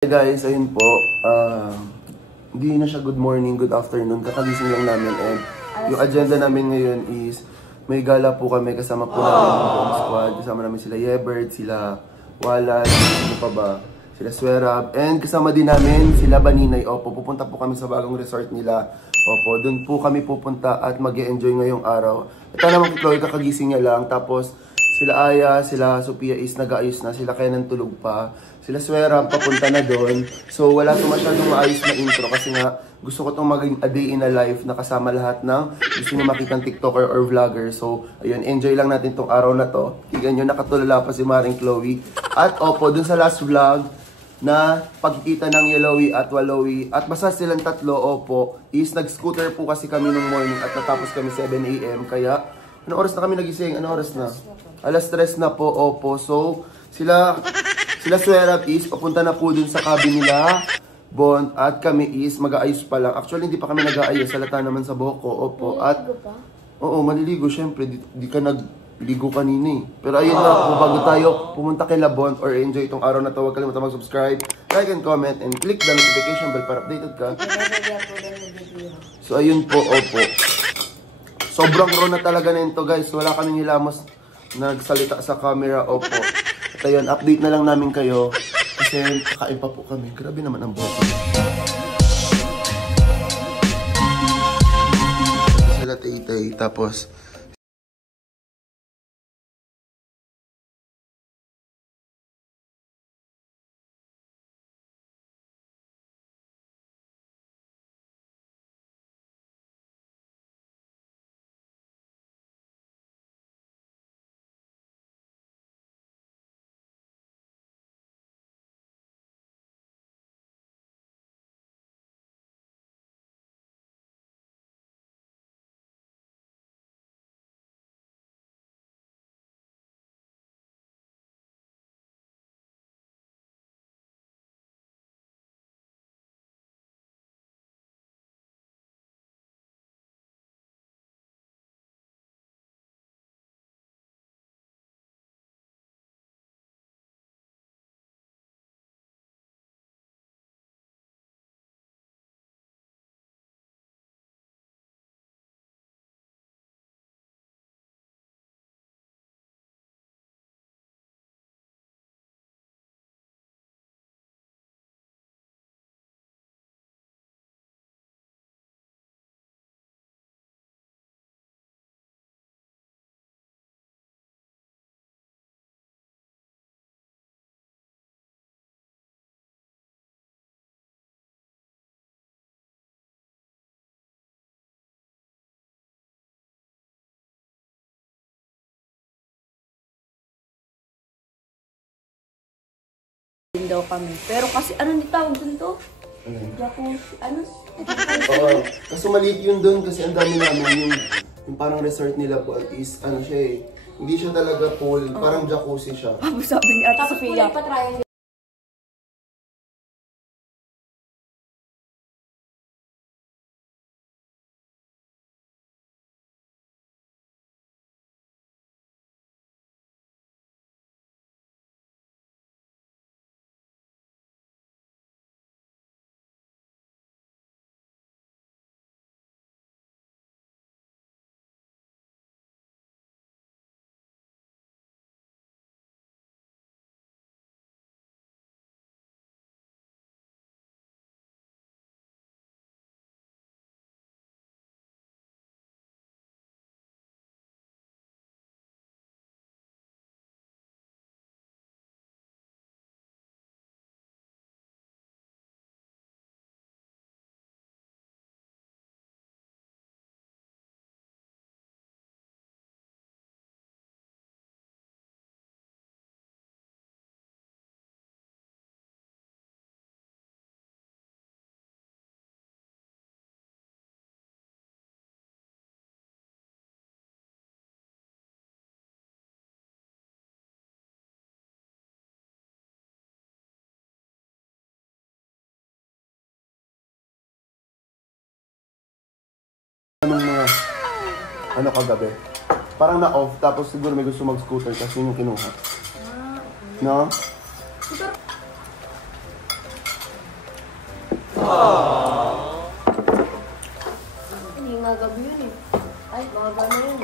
Hey guys, ayun po, hindi na siya good morning, good afternoon, kakagising lang namin and yung agenda namin ngayon is may gala po kami kasama po namin yung buong squad, kasama namin sila Yebert, sila Walad, ano pa ba, sila Swerab, and kasama din namin sila Baninay. Opo, pupunta po kami sa bagong resort nila. Opo, dun po kami pupunta at mag-e-enjoy ngayong araw. Ito naman kay Chloe, kakagising niya lang, tapos sila Aya, sila Sophia is nag-aayos na, sila Kenan tulog pa. Sila Swerab papunta na doon. So wala ito masyadong maayos na intro kasi nga gusto ko itong maging a day in a life na kasama lahat ng gusto nyo makitang TikToker or vlogger. So ayun, enjoy lang natin itong araw na to. Tignan nyo, nakatulala pa si Maring Chloe. At opo, dun sa last vlog na pagkita ng Yellowy at Walowy at basta silang tatlo, opo, is nag-scooter po kasi kami nung morning at natapos kami 7 AM. Kaya, ano oras na kami nagising? Ano oras na? Alas 3 na po, opo. So, sila Swerab is papunta na po dun sa cabin nila, Bond, at kami is mag-aayos pa lang. Actually, hindi pa kami nag-aayos. Salata naman sa buhok ko, opo. At, oo, maliligo. Siyempre, di ka nagligo kanina eh. Pero ayun na, kung bago tayo pumunta kay Bond or enjoy itong araw na to, huwag kalimutan mag-subscribe, like and comment, and click the notification bell para updated ka. So, ayun po, opo. Sobrang raw na talaga na ito, guys. Wala kaming hilamos nagsalita sa camera, opo. At ayun, update na lang namin kayo kasi kakain pa po kami. Grabe naman ang buhok. Sila Tay-Tay, tapos daw kami. Pero kasi ano ni tawag dun to? Jacuzzi, ano? oo, kaso maliit yun doon kasi ang dami namin yung parang resort nila po is ano siya eh. Hindi siya talaga pool, parang jacuzzi siya. Sabi ni Ate Sophia. Anong mga ano kagabi? Parang na-off, tapos siguro may gusto mag-scooter kasi yun yung kinuha. No? Hindi nga gabi yun eh. Ay, baga na yun.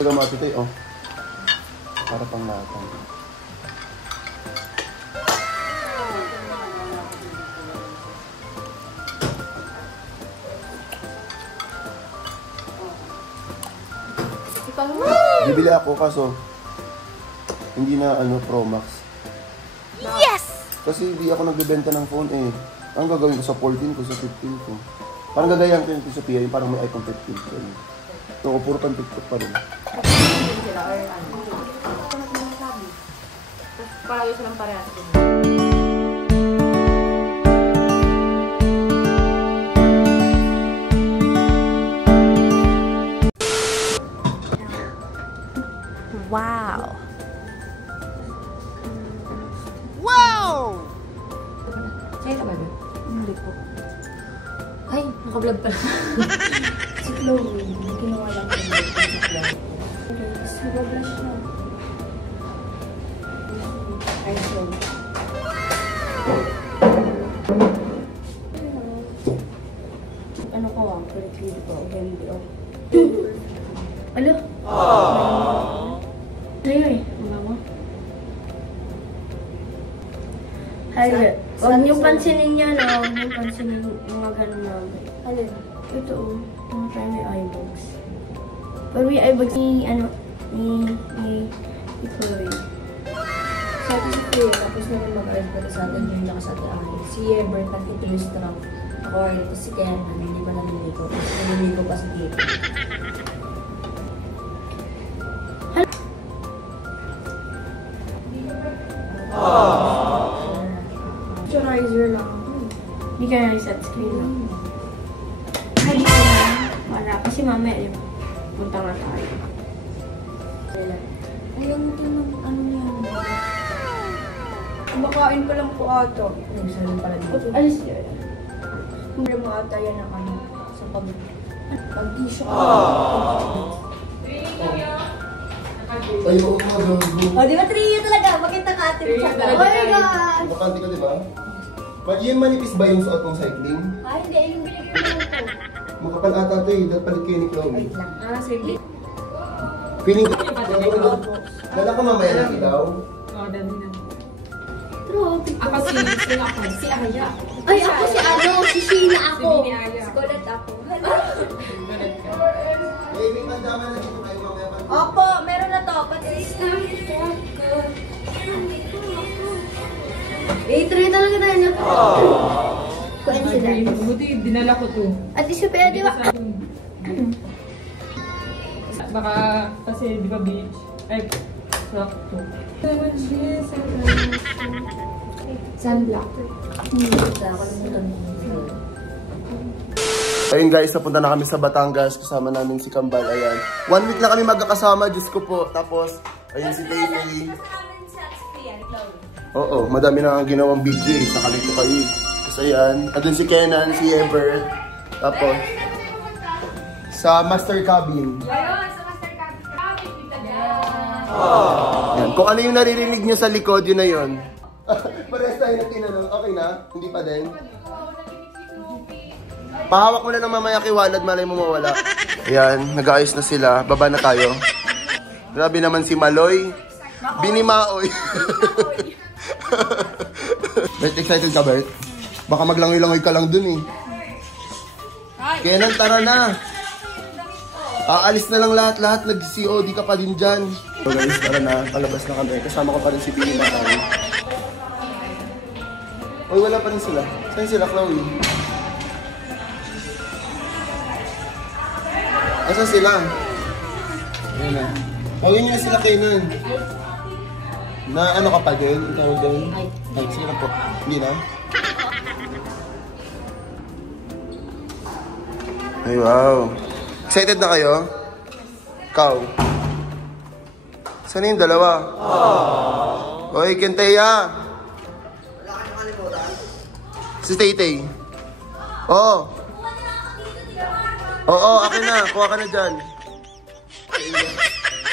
Taga matutay, oh. Para pang natang. Bibili ako kaso hindi na Pro Max. Yes! Kasi hindi ako nagbebenta ng phone eh. Ang gagawin ko sa 14 ko, sa 15 ko. Parang gagayan ko yung Sophia, yung parang may iPhone 15 ko. So, puro pang TikTok pa rin. Palagi silang parehas. Wow! Wow! Sa'yo na ba yun? Hindi po. Ay, naka-vlog pala. Si Chloe, ginawa lang ko yung si Chloe. Okay, nag-blush na. Ay, Chloe. Ano ko pretty ko, hindi oh. Ano? Sa'yo eh, mama. Ay, huwag niyong pansinin yan, huwag niyong pansinin mga ganun namin. Alin? Ito, mga tayo may eyebags. Pero may eyebags ni Chloe. Sa atin si Chloe, tapos na rin mag-eyebag sa atin yung naka sa atin. Si Ever, nag-twist lang. Ako, ito si Ken, hindi pa naliligo. Kasi naliligo pa sa dito. Moisturizer lang. Hindi ka na sunscreen lang. Ay, dito na. Wala. Kasi mamaya, yun. Punta nga tayo. Ayaw mo ng ano niya. Kumakain pa lang po ato. Nagsalan pala dito. Alis yun. Hindi mo ata yan ang ano. Sa pag-tissue ka. Ayaw ko magago. O, di ba trio talaga? Makita ka ate. Oh my God! Bakante ka, di ba? Yun manipis ba yung suot mong cycling? Ay, hindi. Yung binigay mo lang po. Makapal ata ito eh. Dapat palit kayo ni Chloe. Wait lang. Ah, sige. Feeling ko. Dala ka mamaya ng ilaw. Oo, dami na. True. Ako si Aya. Ay, ako si ano, si Sheena ako. Si Bini Aya. Si Colette ako. May pandama na dito kayo mamaya. Opo, meron na to. Pati try talaga tayo na to. Coincidence. Buti, dinala ko to. At least yung pwede ba? Baka, kasi di ba beach? Ay, rock to. Sunblock. Ayun guys, napunta na kami sa Batangas. Kasama namin si Kambal. Ayan. 1 week na kami magkakasama. Diyos ko po. Tapos, ayun si Tay. Oo, madami na ang ginawang video eh. Sakali ko kayo eh. Tapos ayan. Andun si Kenan, si Ever. Tapos, sa Master Cabin. Yan. Kung ano yung naririnig nyo sa likod, yun na yun. Parehas tayo na tinanong. Okay na? Hindi pa din? Pahawak mo na ng mamaya kiwalad, malay mo mawala. Ayan, nag-aayos na sila. Baba na tayo. Grabe naman si Maloy. Binimaoy. Bert, excited ka, Bert? Baka maglangoy-langoy ka lang dun eh. Kenan, tara na. Aalis na lang lahat-lahat. Nag-COD ka pa din dyan. So guys, tara na. Palabas na kami. Kasama ko pa rin si Bini na tayo. Uy, wala pa rin sila. Saan sila, Chloe? Asa sila? Ayan na. Tawagin nyo na sila, Kenan. Na ano ka pa din? Ikaw din? Ay, sige na po. Hindi na? Ay, wow. Excited na kayo? Ikaw? Saan yung dalawa? Oy, Kenteya! Wala ka nakalimutan? Si Tay-Tay. Oo. Oo, akin na. Kuha ka na dyan.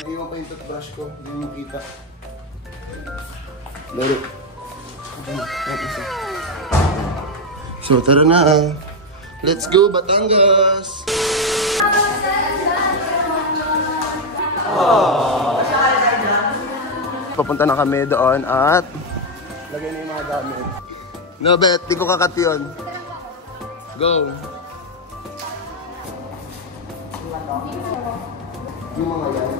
Naiwan pa yung toothbrush ko. Hindi mo makita. Laro. So, tara na. Let's go, Batangas! Papunta na kami doon at lagay na yung mga gamit. No, bet. Di ko kakat yun. Go! Yung mga yan.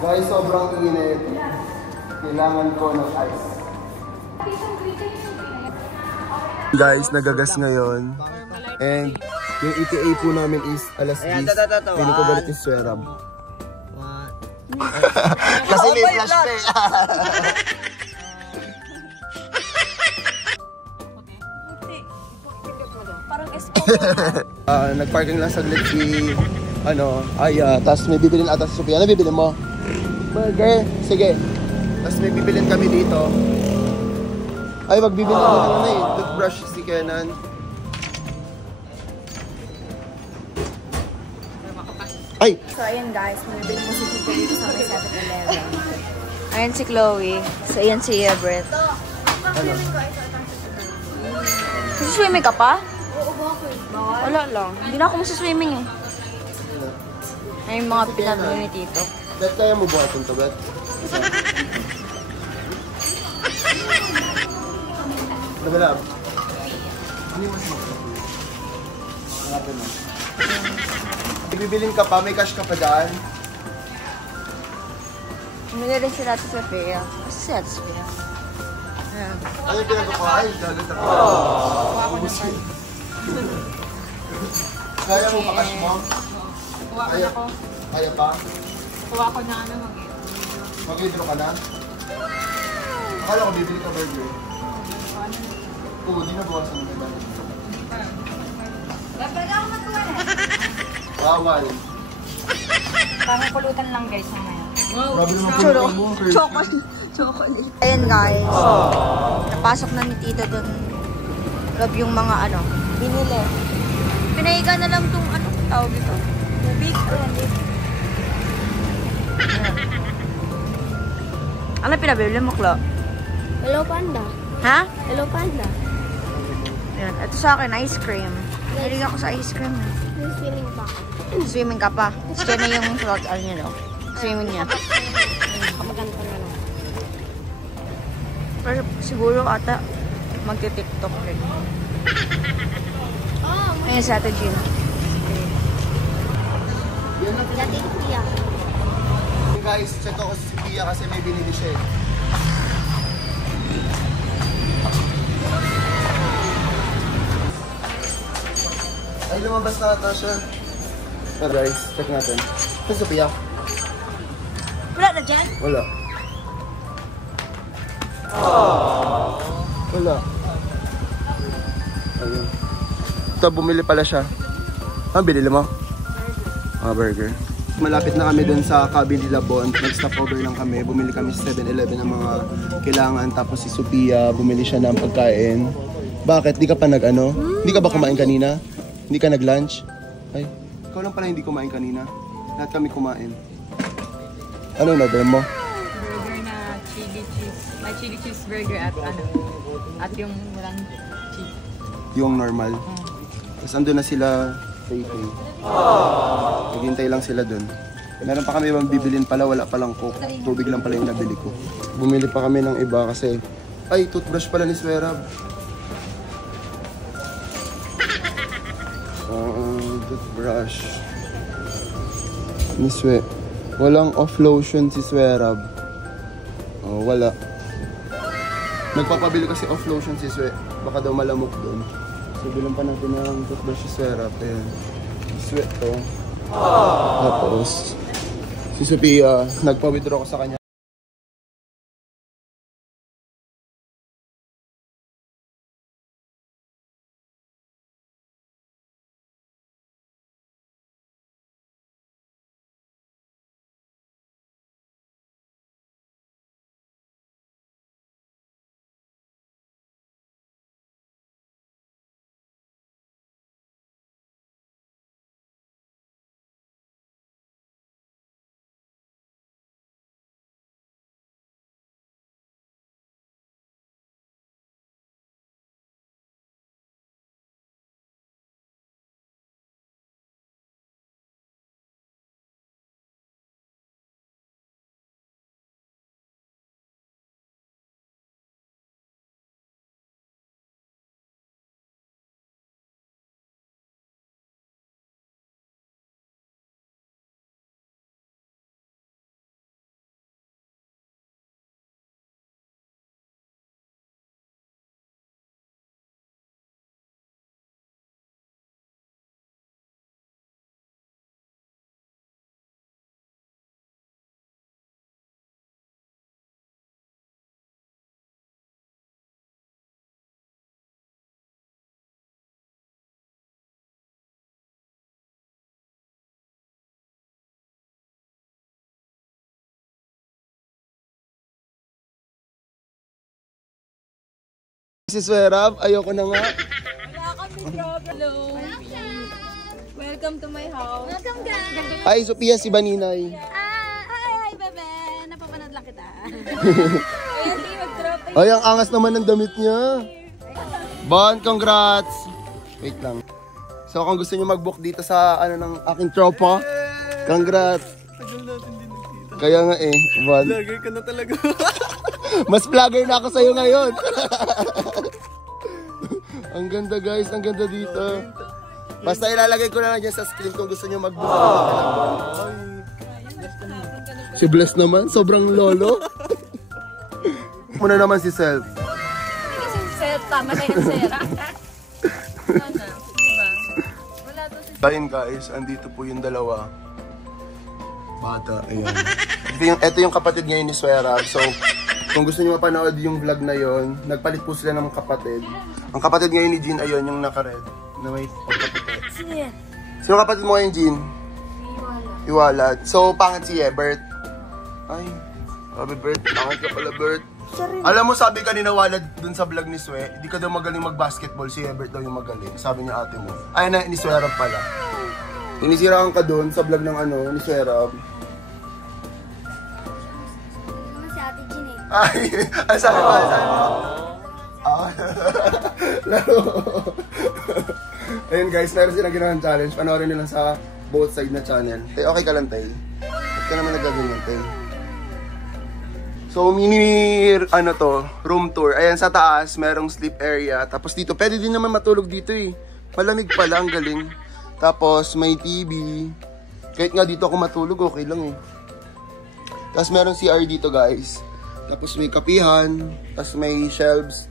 Guys, sobrang init. Kailangan ko ng ice. Guys, nagagas ngayon. And yung ETA po namin is alas 10. Pili ko galit yung Swerab. Kasi may flash pay. Nagparking lang saglit si Aya, tapos may bibilin ata si Sophia. Ano bibilin mo? Burger? Sige. Tapos may bibilin kami dito. Ay, magbibilin ko na toothbrush si Kenan. Ay! So, ayan guys, mabibili mo si Tito dito sa may 7-Eleven. Ayan si Chloe. So, ayan si Everett. Ano? Swimming ka pa? Oo, bakit? Wala lang. Hindi na ako magsiswimming eh. Ay, yung mga pinabili ni Tito. Bet, kaya mo buhatin to, Bet? Nagalab. Ano yung mas magkakapi? Hanapin mo. Ibibilin ka pa, may cash ka pa dyan. Bumili rin sila sa Sophia. Kasi si Ate Sophia. Ayan. Ano yung pinagawa? Ay, dagat ako. Kuha ko na pa. Kaya mo pa cash mo? Kuha ko na ako. Kaya pa? Kuha ko na ano Mag-withdraw ka na? Akala ko bibili ka burger. Oo, di na bawasan mo na. Dapat ako magkuha na. Bawal. Parang pulutan lang guys mamaya. Grabe naman po yung Chocolate. Ayan guys. Napasok na ni Tito dun. Love yung mga binili. Pinahiga na lang tong tawag ito. Tubig. Ano pinabili mo, Klo? Hello, Panda. Ha? Hello, Panda. Ayan. Ito sa akin, ice cream. Hilig ako sa ice cream. May feeling pa. Swimming ka pa. Siya na yung swimming niya. Kapaganda na lang. Pero siguro ata magti-tiktok rin. Oh, Ayan sa Ate Jean. dati Pia. Guys, check ako si Pia kasi may binili siya eh. Ay, lumabas na ata siya. Pero guys, check natin. Ito si Pia. Wala na dyan? Wala. Wala. Ayun. Ito, bumili pala siya. Ano binili mo? Burger. Malapit na kami dun sa cabin nila Bon. Nag-stop over lang kami. Bumili kami sa 7-Eleven ng mga kailangan. Tapos si Sophia, bumili siya ng pagkain. Bakit? Di ka pa Di ka ba kumain kanina? Hindi ka nag-lunch? Ay, ikaw lang pala hindi kumain kanina. Lahat kami kumain. Ano yung order mo? Burger na chili cheese. May chili cheese burger at at yung walang cheese. Yung normal. Tapos andun na sila Tay. Naghintay lang sila dun. Meron pa kami ibang bibilin pala, wala palang coke. Tubig lang pala yung nabili ko. Bumili pa kami ng iba kasi, ay, toothbrush pala ni Swerab. Toothbrush. Ni Swe. Walang off lotion si Swerab. Oh, wala. Nagpapabili kasi off lotion si Swe. Baka daw malamok doon. So, bilang pa natin ng toothbrush si Swerab. Ayan. Sweat to. Tapos, si Sophia, nagpa-withdraw ko sa kanya. Si Swerab, ayoko na nga. Wala kami problem. Hello. Welcome to my house. Welcome, guys. Ay, Sophia, si Baninay. Hi, bebe. Napapanood lang kita. Ayan, di mag-drop. Ay, ang angas naman ng damit niya. Bon, congrats! Wait lang. So, kung gusto niyo mag-book dito sa ng aking tropa, congrats! Kaya nga eh, Bon. Vlogger ka na talaga. Mas vlogger na ako sa'yo ngayon. Ang ganda guys, ang ganda dito. Basta ilalagay ko na lang dyan sa screen kung gusto niyo mag-book. Si Bless naman, sobrang lolo. Muna naman si Self. Tama na yung sera. Ayun guys, andito po yung dalawa. Bata, ayan. Ito yung kapatid ngayon ni Swerab. So, kung gusto niyo mapanood yung vlog na yon, nagpalit po sila ng kapatid. Ang kapatid ngayon ni Jean, ayun, yung naka-red. Na may pagkaputi. Sino yan? Sino kapatid mo ngayon, Jean? Iwala. So, pangit si Bert. Ay, sabi Bert, pangit ka pala, Bert. Alam mo, sabi kanina walad dun sa vlog ni Swe, di ka daw magaling mag-basketball, si Ebert daw yung magaling. Sabi niya ate mo. Ay na, ni Swerab pala. Inisiraan ka dun sa vlog ng ni Swerab. Naman si Ate Jean eh. Ay, sabi mo. Laro. Ayun guys, meron silang ginawang challenge. Panoorin nila sa both side na channel. Tay, okay ka lang, Tay? Ba't ka naman nagagawin, Tay? So, room tour. Ayan, sa taas, merong sleep area. Tapos dito, pwede din naman matulog dito eh. Malamig pala, ang galing. Tapos, may TV. Kahit nga dito ako matulog, okay lang eh. Tapos, merong CR dito, guys. Tapos, may kapihan. Tapos, may shelves.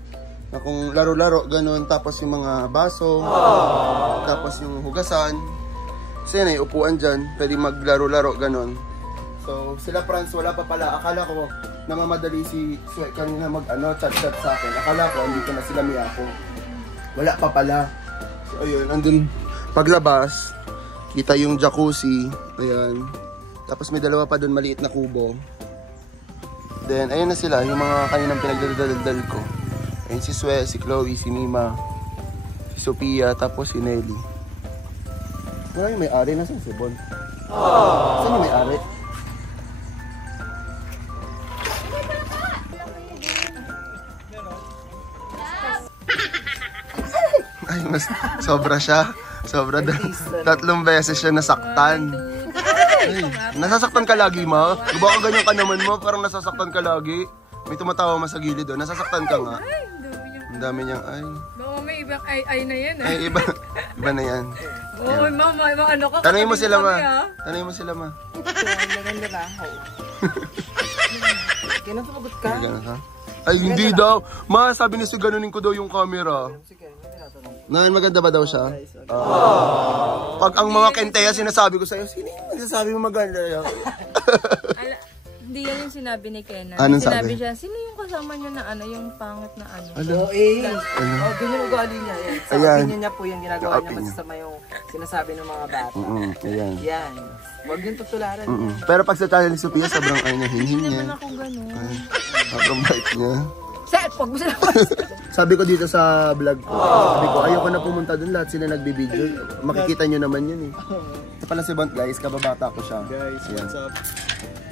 Na kung laro-laro, ganun. Tapos, yung mga baso. Tapos, yung hugasan. Kasi yan eh, upuan dyan. Pwede maglaro-laro, ganun. So, sila Franz, wala pa pala. Akala ko, namamadali si Swe kanina chat-chat sa akin. Akala ko, andito na sila Miyako. Wala pa pala. So, ayun, andun. Paglabas, kita yung jacuzzi. Ayan. Tapos may dalawa pa dun, maliit na kubo. Then, ayun na sila, yung mga kaninang pinagdadaldal ko. Ayun si Swe, si Chloe, si Mima, si Sophia, tapos si Nelly. Wala yung may-ari, nasan si Bon? Saan yung may-ari? Ay, sobra siya. Sobra. 3 beses siya nasaktan. Ay, nasasaktan ka lagi, ma? Baka ganyan ka naman mo, parang nasasaktan ka lagi. May tumatawa ma sa gilid, oh. Nasasaktan ka nga. Ang dami niyang ay. Baka may ibang ay na yan eh. Ay, iba na yan. Oo, mama, ano ka? Tanungin mo sila, ma. Tanungin mo sila, ma. Maganda na ako. Kaya natumagot ka? Ay, hindi daw. Ma, sabi ni si ganunin ko daw yung camera. Maganda ba daw siya? Pag ang mga kenteya sinasabi ko sa'yo, sino yung nagsasabi mo maganda yan? Hindi yan yung sinabi ni Kenan. Anong sinabi sabi? Siya, sino yung kasama niyo na yung pangit na Ano? Ganyan ugali niya. Yan. Sa Ayan. opinion niya po yung ginagawa niya Opinion. masasama yung sinasabi ng mga bata. Ayan. Yan. Huwag yung tutularan. Pero pag sa channel ni Sophia, sobrang niya, hinhin niya. naman ako gano'n. Sobrang bait niya. Set, pag mo sila Sabi ko dito sa vlog ko, sabi ko, ayoko na pumunta dun, lahat sila nagbibideo. Makikita nyo naman yun eh. Ito pala si Bont guys, kababata ko siya. Guys, what's up?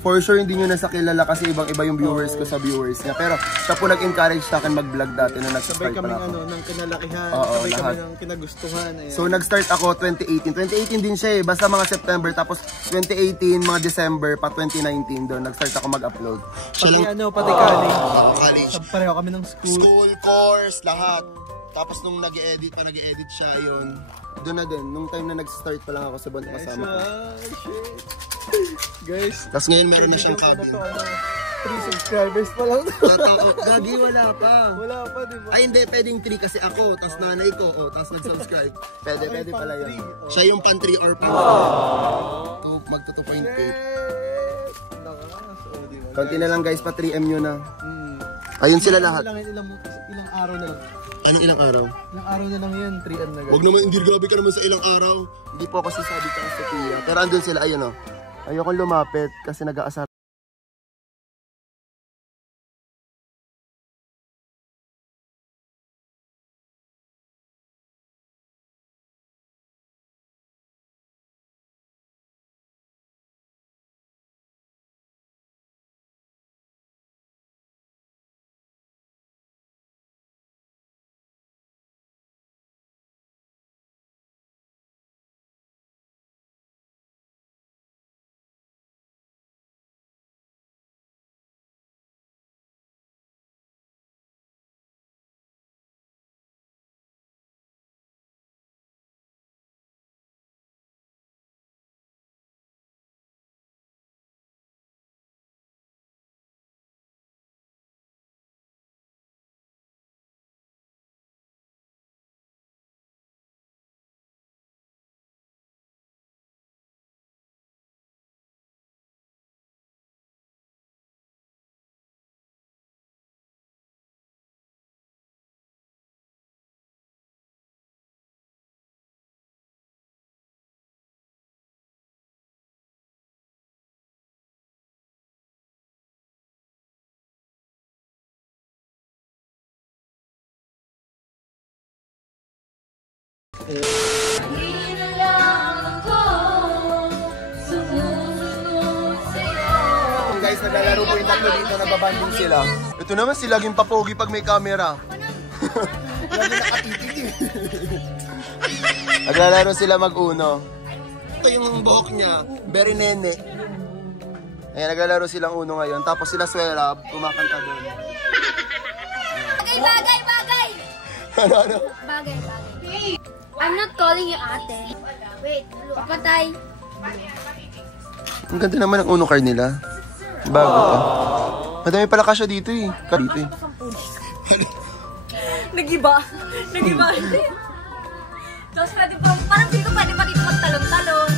For sure, hindi nyo na sa kilala kasi ibang-iba yung viewers ko sa viewers niya. Pero siya po nag-encourage sa akin mag-vlog dati nung Sabay nag-start pa kami na ako. ng kinalakihan. Oo, sabay lahat. kami ng kinagustuhan. Ayan. So nag-start ako 2018. 2018 din siya eh, basta mga September. Tapos 2018, mga December, pa 2019 doon, nag-start ako mag-upload. Pati pati college. College. Pareho kami ng school. School course, lahat. Tapos nung nag-edit siya, yun. Doon na din, nung time na nag-start pa lang ako sa Bont kasama ko. Shit. Guys. Tapos ngayon meron na siyang cabin. 3 subscribers pa lang. Gagi, wala pa. Wala pa, di ba? Ay, hindi, pwedeng 3 kasi ako, tapos nanay ko, tapos nag-subscribe. Pwede pala yun. Siya yung pan 3 or pan 2. Magto 2.8. Konti na lang guys, pa 3M nyo na. Ayun sila lahat. Ilang araw na lang. Anong ilang araw? Ilang araw na lang yun, 3M na guys. Huwag naman, hindi grabe ka naman sa ilang araw. Hindi po ako sasabi ka sa Sophia. Pero andun sila, ayun o. Ayoko lumapit kasi nag-aasar. Guys, naglalaro po yung tatlo dito, nababanding sila. Ito naman si laging papogi pag may camera. Lagi nakatitig. Naglalaro sila mag-uno. Ito yung buhok niya, very nene. Ayan, naglalaro silang uno ngayon. Tapos sila swera, kumakanta doon. Bagay! Ano? Bagay. I'm not calling you ate. Wait, papatay. Ang ganda naman ang uno card nila. Bago pa. Madami pala kasya dito eh. Dito eh. Nag-iba. Tapos pwede parang dito pwede pa dito magtalon-talon.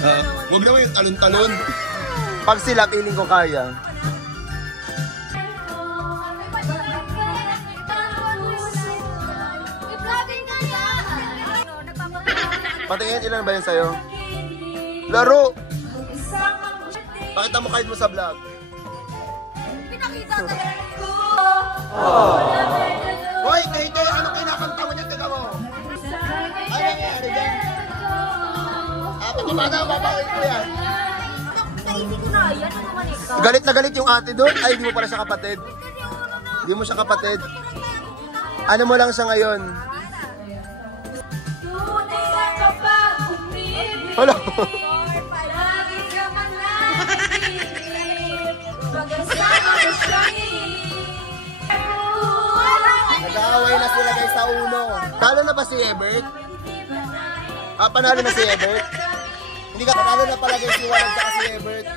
Huwag naman yung talon-talon. Pag sila, feeling ko kaya. Patingin, ilan ba yun sa'yo? Laro! Pakita mo kahit mo sa vlog. Pinakita ko. Hoy, Tete! Anong kinakanta mo niyan? Teka mo! Ano nangyayari dyan? Pati bata, babawin ko yan. Naisip ko na yan. Ano naman ikaw? Galit na galit yung ate doon? Ay, di mo pala siya kapatid. Di mo siya kapatid. Ano mo lang siya ngayon? Wala. Nag-aaway na sila guys sa uno. Talo na ba si Ebert? Panalo na si Ebert? Hindi ka, panalo na pala guys si Walad at si Ebert.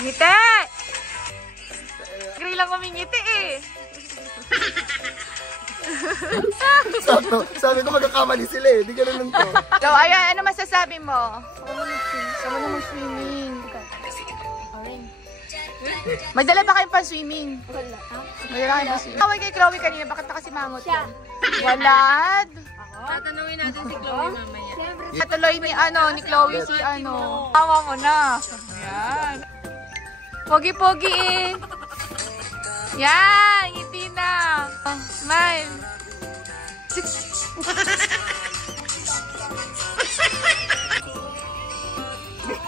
Ngiti! Agree lang kami ngiti eh. Sabi ko magkakamali sila eh. Di ganun lang to. So, ayan, ano masasabi mo? Sama na mag-swimming. Magdala ba kayong pan-swimming? Wala. Magdala kayong pan-swimming. Away kay Chloe kanina, bakit nakasimangot yan? Walad. Tatanungin natin si Chloe mamaya. Katuloy ni ni Chloe si Tawa mo na. Ayan. Pogi-pogi eh. Yan, ngiti na. Smile.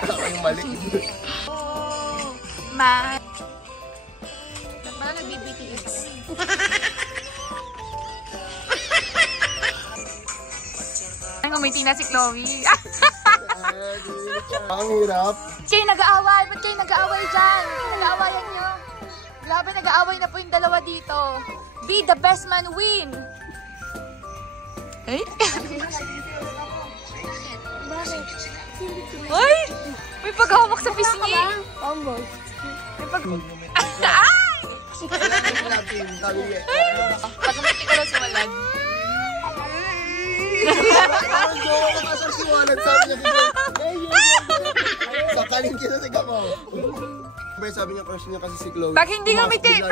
Yung mali. Smile. Parang nag-BTS. Ay, ngumiti na si Chloe. Ang hirap. Kayo nag-aaway. Ba't kayo nag-aaway dyan? Nag-aawayan nyo. Grabe, nag-aaway na po yung dalawa dito. Be the best man win. Eh? Ay! May paghawak sa pisngi. Almost. May pag... Ay! Pag umiti ko lang si Walad. Parang jowa ko kasal si Walad. Sabi niya dito. Sakalin kita sa gapo. Sabi niya crush niya kasi si Chloe. Pag hindi ngumiti,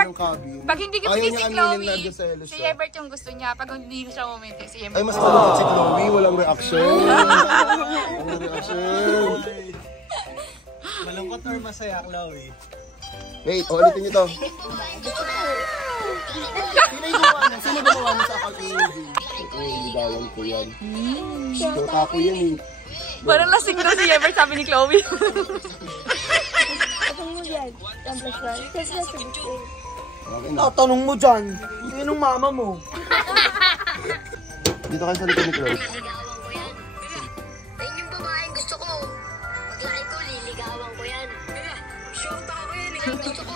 pag hindi ngumiti si Ayaw niya Chloe, aminin na jealous si siya. Ebert yung gusto niya. Pag hindi siya ngumiti, si Ebert. Ay, mas malapit si Chloe. Walang reaction. Walang reaction. Malungkot or masaya, Chloe? Wait, ulitin niyo to. Sino gumawa niya sa akin? Ligawan ko yan. Shota ko yan eh. Parang lasing daw si Ebert, sabi ni Chloe. Tatanong mo dyan. Sinong mama mo? Dito kayo sa likod ni Chloe. Ayun yung babaeng gusto ko. Paglaki ko, liligawan ko yan. Shota ko yan eh. Gusto ko.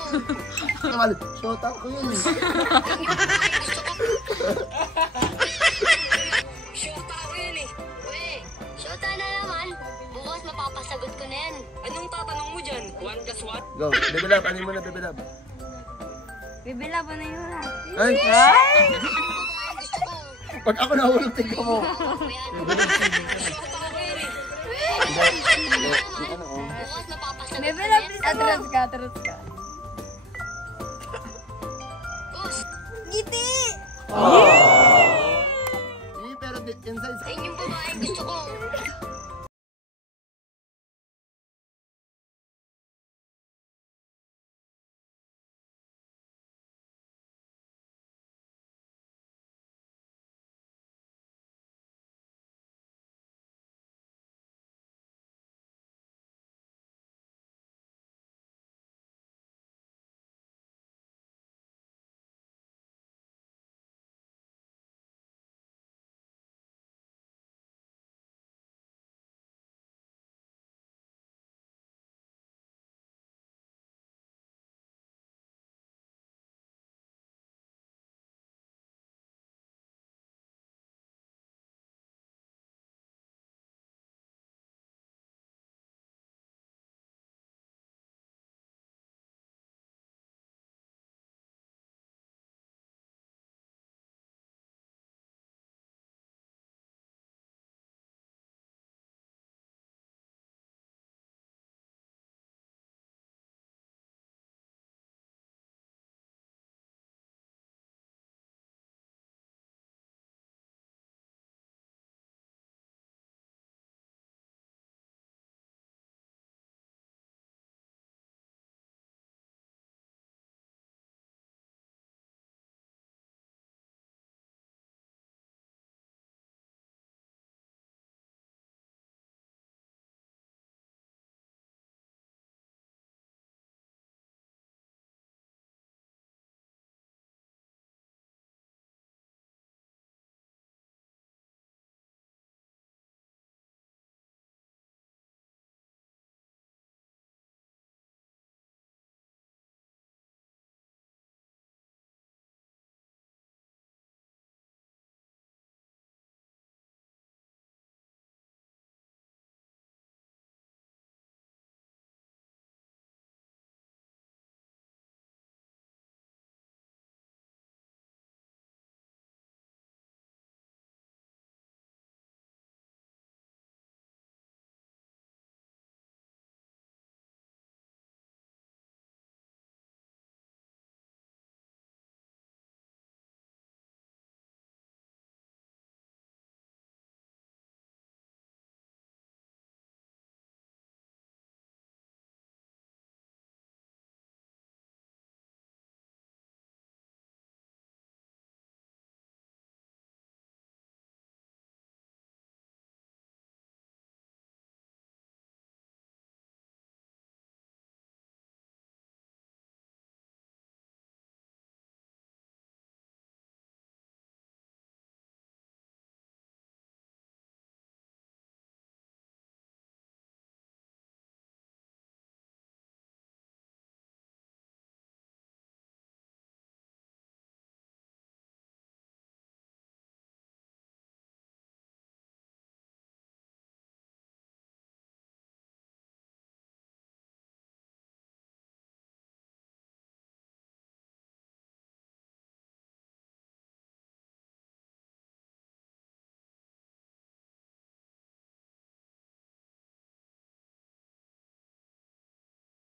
Shota ko yan eh. Shota ko yan eh. Weh, shota na naman. Bukas mapapasagot ko na yan. Anong tatanong mo dyan? 1+1? Go, Bebe Lab. Ano mo na, Bebe Lab? Bibila pa na yun ha. Ay! Gusto ko. Pag ako nahulog, tignan mo. Shota ko yan eh. Bukas mapapasagot ko na yan. Atras ka. Ngiti! Pero inside Ayun yung babaeng gusto ko.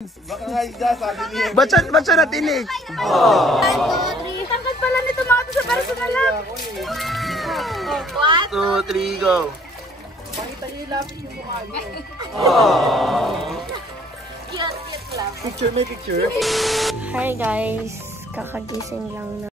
Baka nga higa, sabi niya. Ba't siya natinig? 1, 2, 3. Tangkad pala nito mga to sa personal lang. 2, 3, go! Pakita niyo yung lapis yung mukha niyo. Cute lang. Picture, may picture. Hi guys, kakagising lang na.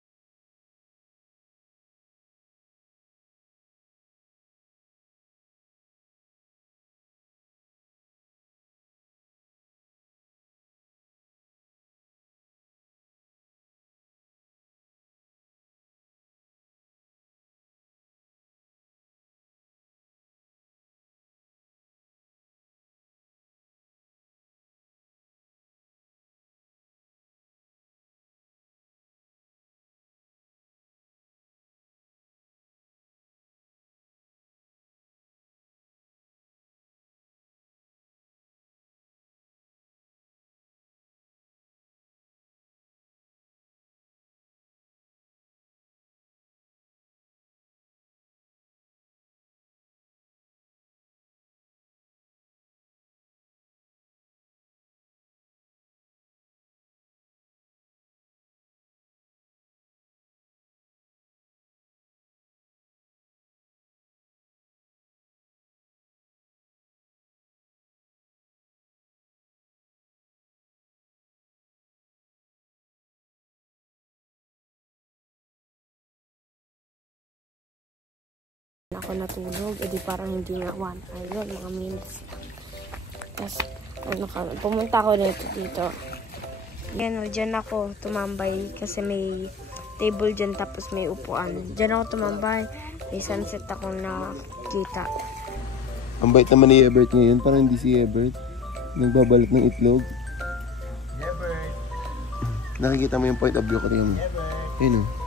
Ako natulog, edi parang hindi nga 1 hour, mga minutes. Tapos, pumunta ako dito. Yan, dyan ako tumambay kasi may table dyan tapos may upuan. Dyan ako tumambay, may sunset ako nakita. Ang bait naman ni Ebert ngayon, parang hindi si Ebert. Nagbabalot ng itlog. Never. Nakikita mo yung point of view ko rin. Never. Ayun o.